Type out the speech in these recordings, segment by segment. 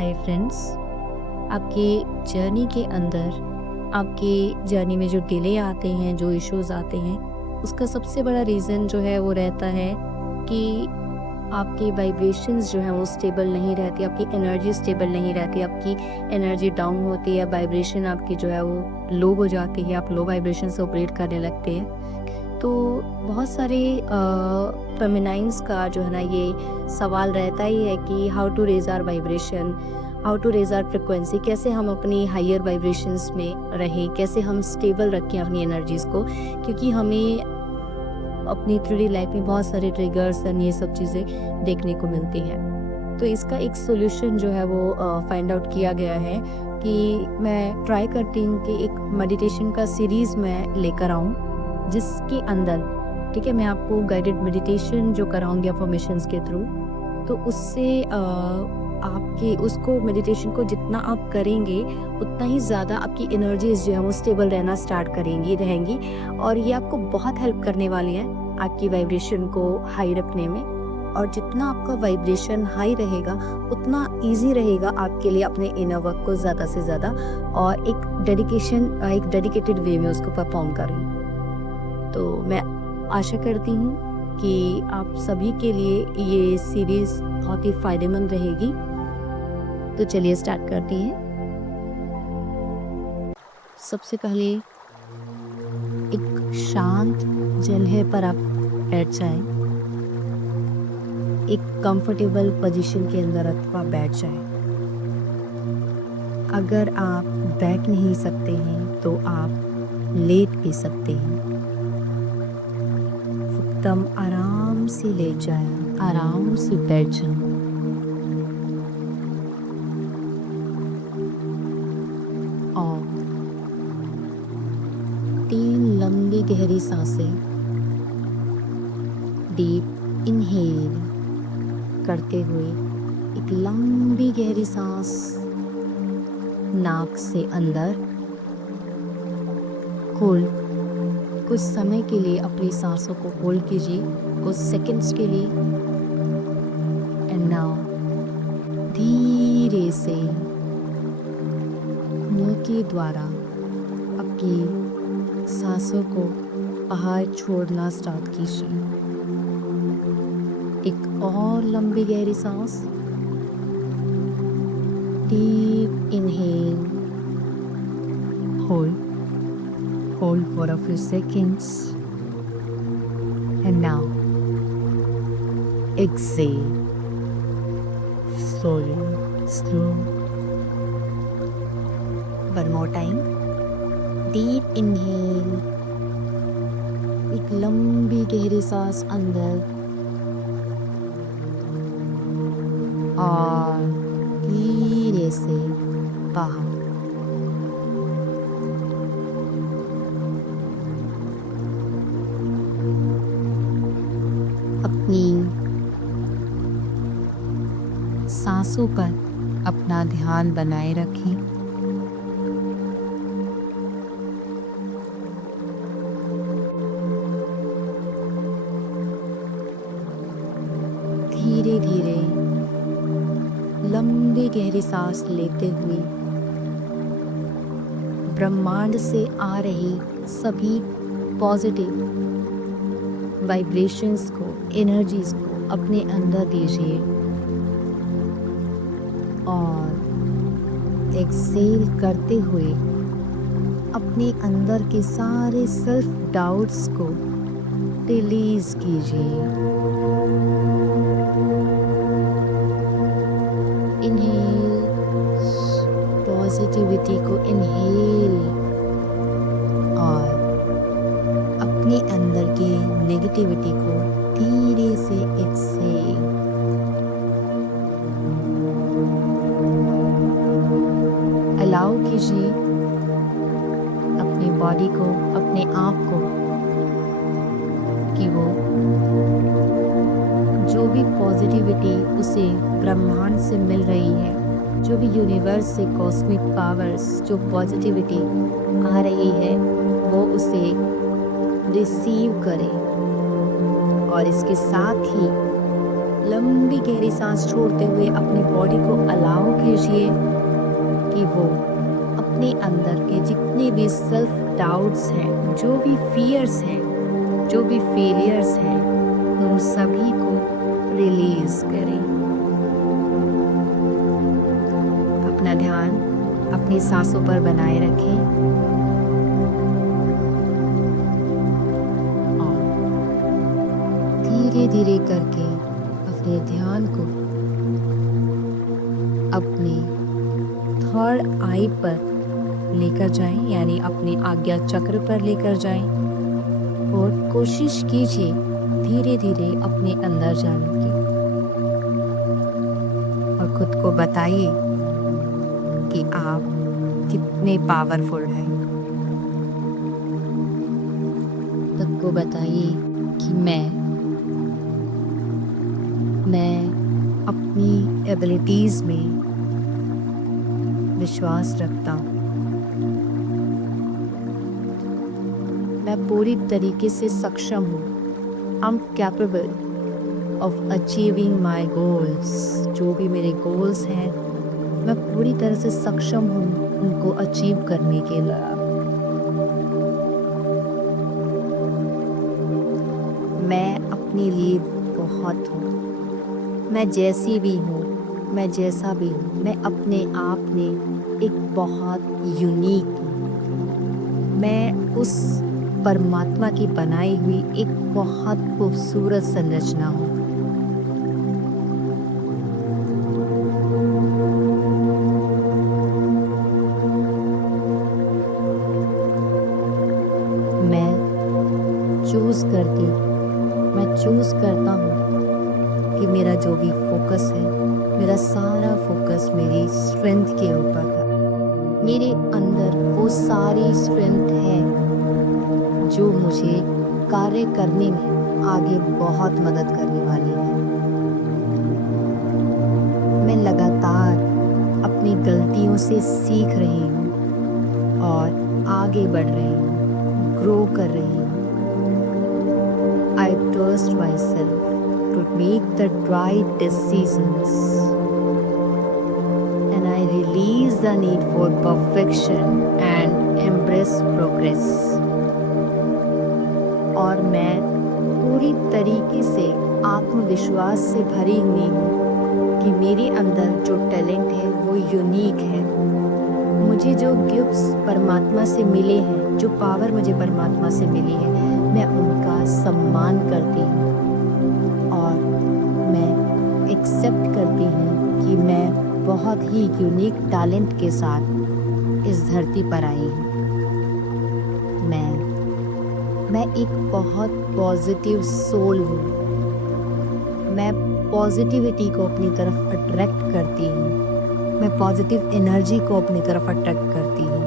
Hi friends. आपके journey के अंदर, आपके जर्नी में जो डिले आते हैं, जो इश्यूज़ आते हैं, उसका सबसे बड़ा रीज़न जो है वो रहता है कि आपकी वाइब्रेशंस जो हैं वो स्टेबल नहीं रहती, आपकी एनर्जी स्टेबल नहीं रहती, आपकी एनर्जी डाउन होती है, वाइब्रेशन आपकी जो है वो लो हो जाती है, आप लो वाइब्रेशन से ऑपरेट करने लगते हैं। तो बहुत सारे फेमिनाइन्स का जो है ना ये सवाल रहता ही है कि how to raise our vibration, how to raise our frequency, कैसे हम अपनी हायर वाइब्रेशंस में रहें, कैसे हम स्टेबल रखें अपनी एनर्जीज़ को, क्योंकि हमें अपनी 3D लाइफ में बहुत सारे ट्रिगर्स एंड ये सब चीज़ें देखने को मिलती हैं। तो इसका एक सॉल्यूशन जो है वो फाइंड आउट किया गया है कि मैं ट्राई करती हूँ कि एक मेडिटेशन का सीरीज़ मैं लेकर आऊँ, जिसके अंदर ठीक है मैं आपको गाइडेड मेडिटेशन जो कराऊंगी अफर्मेशंस के थ्रू। तो उससे आपके उसको मेडिटेशन को जितना आप करेंगे उतना ही ज़्यादा आपकी एनर्जीज जो है वो स्टेबल रहना स्टार्ट रहेंगी और ये आपको बहुत हेल्प करने वाली है आपकी वाइब्रेशन को हाई रखने में। और जितना आपका वाइब्रेशन हाई रहेगा उतना इजी रहेगा आपके लिए अपने इनर वर्क को ज़्यादा से ज़्यादा और एक डेडिकेटेड वे में उसको परफॉर्म करें। तो मैं आशा करती हूँ कि आप सभी के लिए ये सीरीज़ बहुत ही फ़ायदेमंद रहेगी। तो चलिए स्टार्ट करते हैं। सबसे पहले एक शांत जगह पर आप बैठ जाएं, एक कंफर्टेबल पोजीशन के अंदर अथवा बैठ जाएं। अगर आप बैठ नहीं सकते हैं तो आप लेट भी सकते हैं। एकदम आराम से लेट जाएं, आराम से बैठ जाएं। और 3 लंबी गहरी सांसें डीप इनहेल करते हुए एक लंबी गहरी सांस नाक से अंदर होल्ड, कुछ समय के लिए अपनी सांसों को होल्ड कीजिए, कुछ सेकंड्स के लिए। एंड नाउ धीरे से मुंह के द्वारा अपनी सांसों को बाहर छोड़ना स्टार्ट कीजिए। एक और लंबी गहरी सांस, deep inhale, hold for a few seconds, and now exhale slow. One more time, deep inhale, एक लंबी गहरी सांस अंदर और धीरे से बाहर। अपनी सांसों पर अपना ध्यान बनाए रखें। धीरे धीरे लंबी गहरी सांस लेते हुए ब्रह्मांड से आ रही सभी पॉजिटिव वाइब्रेशंस को, एनर्जीज को अपने अंदर दीजिए और एक्सेल करते हुए अपने अंदर के सारे सेल्फ डाउट्स को रिलीज कीजिए। इनहेल पॉजिटिविटी को इनहेल और अपने अंदर के नेगेटिविटी को धीरे से एक्सेल। अलाउ कीजिए अपनी बॉडी को, अपने आप को कि वो जो भी पॉजिटिविटी उसे ब्रह्मांड से मिल रही है, जो भी यूनिवर्स से कॉस्मिक पावर्स जो पॉजिटिविटी आ रही है वो उसे रिसीव करें और इसके साथ ही लंबी गहरी सांस छोड़ते हुए अपनी बॉडी को अलाउ कीजिए कि वो अपने अंदर के जितने भी सेल्फ डाउट्स हैं, जो भी फियर्स हैं, जो भी फेलियर्स हैं, उन सभी को रिलीज करें। अपना ध्यान अपनी सांसों पर बनाए रखें और धीरे धीरे करके अपने ध्यान को अपनी थर्ड आई पर लेकर जाएं, यानी अपने आज्ञा चक्र पर लेकर जाएं और कोशिश कीजिए धीरे धीरे अपने अंदर जाने की और खुद को बताइए कि आप कितने पावरफुल हैं। खुद को बताइए कि मैं अपनी एबिलिटीज में विश्वास रखता हूँ। मैं पूरी तरीके से सक्षम हूँ। I am capable of achieving my goals. जो भी मेरे गोल्स हैं, मैं पूरी तरह से सक्षम हूँ उनको अचीव करने के लिए। मैं अपने लिए बहुत हूँ। मैं जैसी भी हूँ, मैं जैसा भी हूँ, मैं अपने आप में एक बहुत यूनिक हूँ। मैं उस परमात्मा की बनाई हुई एक बहुत खूबसूरत संरचना हूँ। मैं चूज करता हूँ कि मेरा जो भी फोकस है, मेरा सारा फोकस मेरी स्ट्रेंथ के ऊपर है। मेरे अंदर वो सारी स्ट्रेंथ है जो मुझे कार्य करने में आगे बहुत मदद करने वाली है। मैं लगातार अपनी गलतियों से सीख रही हूँ और आगे बढ़ रही हूँ, ग्रो कर रही हूँ। I trust myself to make the right decisions and I release the need for perfection and embrace progress। और मैं पूरी तरीके से आत्मविश्वास से भरी हुई हूँ कि मेरे अंदर जो टैलेंट है वो यूनिक है। मुझे जो गिफ्ट्स परमात्मा से मिले हैं, जो पावर मुझे परमात्मा से मिली है, मैं उनका सम्मान करती हूँ और मैं एक्सेप्ट करती हूँ कि मैं बहुत ही यूनिक टैलेंट के साथ इस धरती पर आई हूँ। मैं एक बहुत पॉजिटिव सोल हूँ। मैं पॉजिटिविटी को अपनी तरफ अट्रैक्ट करती हूँ। मैं पॉजिटिव एनर्जी को अपनी तरफ अट्रैक्ट करती हूँ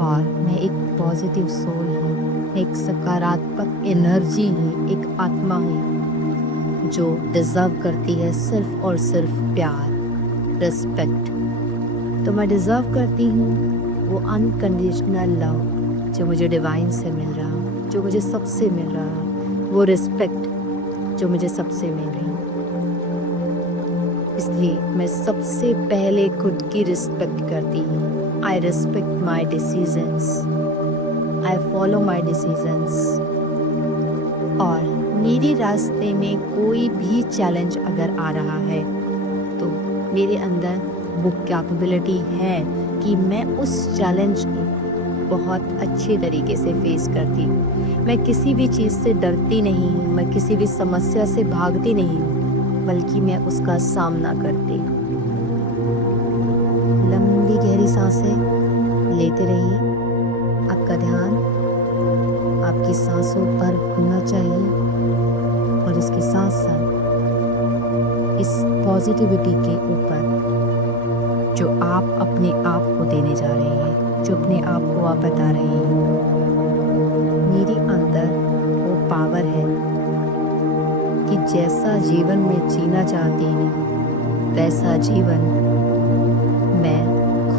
और मैं एक पॉजिटिव सोल हूँ, एक सकारात्मक एनर्जी हूँ, एक आत्मा हूँ जो डिज़र्व करती है सिर्फ और सिर्फ प्यार, रिस्पेक्ट। तो मैं डिज़र्व करती हूँ वो अनकंडीशनल लव जो मुझे डिवाइन से मिल रहा, जो मुझे सबसे मिल रहा, वो रिस्पेक्ट जो मुझे सबसे मिल रही। इसलिए मैं सबसे पहले खुद की रिस्पेक्ट करती हूँ। I respect my decisions, I follow my decisions. और मेरे रास्ते में कोई भी चैलेंज अगर आ रहा है तो मेरे अंदर वो कैपेबिलिटी है कि मैं उस चैलेंज को बहुत अच्छे तरीके से फेस करती हूँ। मैं किसी भी चीज़ से डरती नहीं हूँ, मैं किसी भी समस्या से भागती नहीं हूँ, बल्कि मैं उसका सामना करती हूँ। लंबी गहरी सांसें लेते रहिए। आपका ध्यान आपकी सांसों पर होना चाहिए और इसके साथ साथ इस पॉजिटिविटी के ऊपर जो आप अपने आप को देने जा रहे हैं, जो अपने आप को आप बता रहे हैं, मेरे अंदर वो पावर है कि जैसा जीवन में जीना चाहती हूँ वैसा जीवन मैं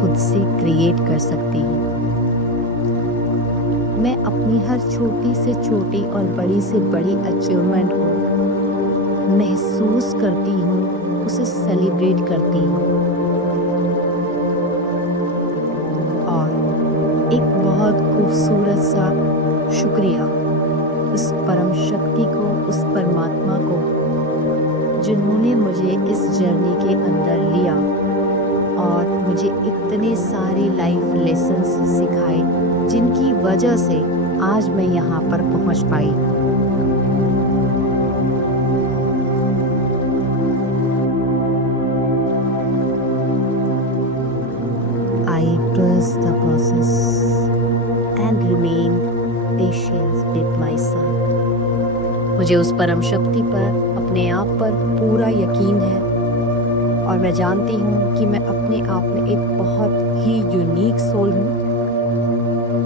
खुद से क्रिएट कर सकती हूँ। मैं अपनी हर छोटी से छोटी और बड़ी से बड़ी अचीवमेंट को महसूस करती हूँ, उसे सेलिब्रेट करती हूँ और एक बहुत खूबसूरत सा शुक्रिया उस परम शक्ति को, उस परमात्मा को, जिन्होंने मुझे इस जर्नी के अंदर लिया और मुझे इतने सारे लाइफ लेसन्स सिखाए, जिनकी वजह से आज मैं यहाँ पर पहुँच पाई। I trust the process and remain patient with myself. मुझे उस परम शक्ति पर, अपने आप पर पूरा यकीन है और मैं जानती हूँ कि मैं अपने आप में एक बहुत ही यूनिक सोल हूँ,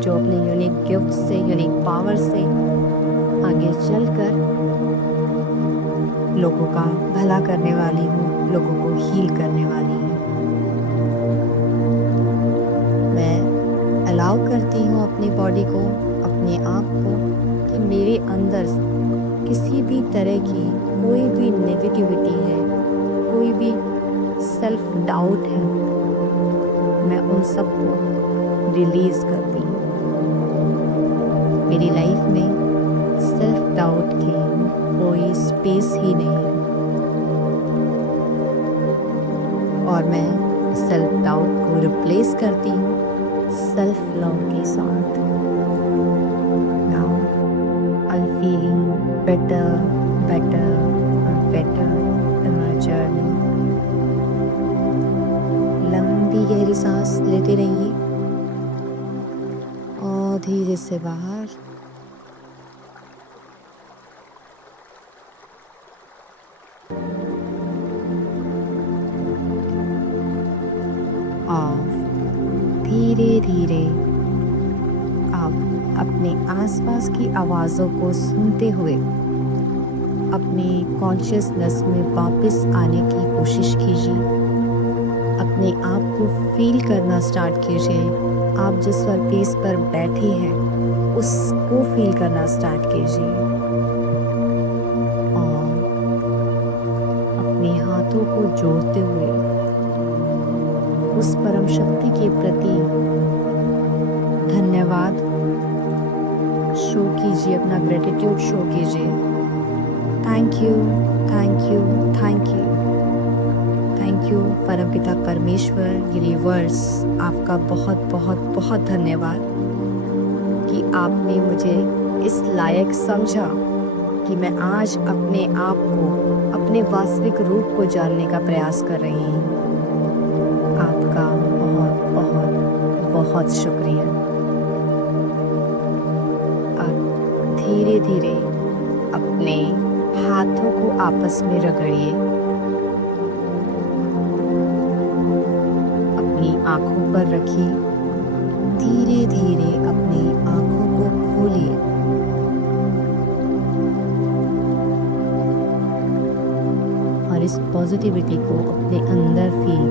जो अपने यूनिक गिफ्ट से, यूनिक पावर से आगे चलकर लोगों का भला करने वाली हूँ, लोगों को हील करने वाली हूँ। मैं अलाउ करती हूँ अपनी बॉडी को, अपने आप को, कि मेरे अंदर किसी भी तरह की कोई भी नेगेटिविटी है, कोई भी सेल्फ डाउट है, मैं उन सब को रिलीज करती हूँ। मेरी लाइफ में सेल्फ डाउट की कोई स्पेस ही नहीं है और मैं सेल्फ डाउट को रिप्लेस करती हूँ सेल्फ लव के साथ। Now I am feeling better and better in my journey. लंबी गहरी सांस लेते रहिए और धीरे से बाहर। और धीरे धीरे आप अपने आसपास की आवाज़ों को सुनते हुए अपनी कॉन्शियसनेस में वापस आने की कोशिश कीजिए। अपने आप को फील करना स्टार्ट कीजिए। आप जिस स्पेस पर बैठे हैं उसको फील करना स्टार्ट कीजिए और अपने हाथों को जोड़ते हुए उस परम शक्ति के प्रति धन्यवाद शो कीजिए, अपना ग्रेटिट्यूड शो कीजिए। Thank you, thank you, thank you, thank you परमपिता परमेश्वर, यूनिवर्स, आपका बहुत बहुत बहुत धन्यवाद कि आपने मुझे इस लायक समझा कि मैं आज अपने आप को, अपने वास्तविक रूप को जानने का प्रयास कर रही हूँ। आपका बहुत बहुत बहुत शुक्रिया। अब धीरे धीरे अपने हाथों को आपस में रगड़िए, अपनी आंखों पर रखिए, धीरे धीरे अपनी आंखों को खोलिए और इस पॉजिटिविटी को अपने अंदर फील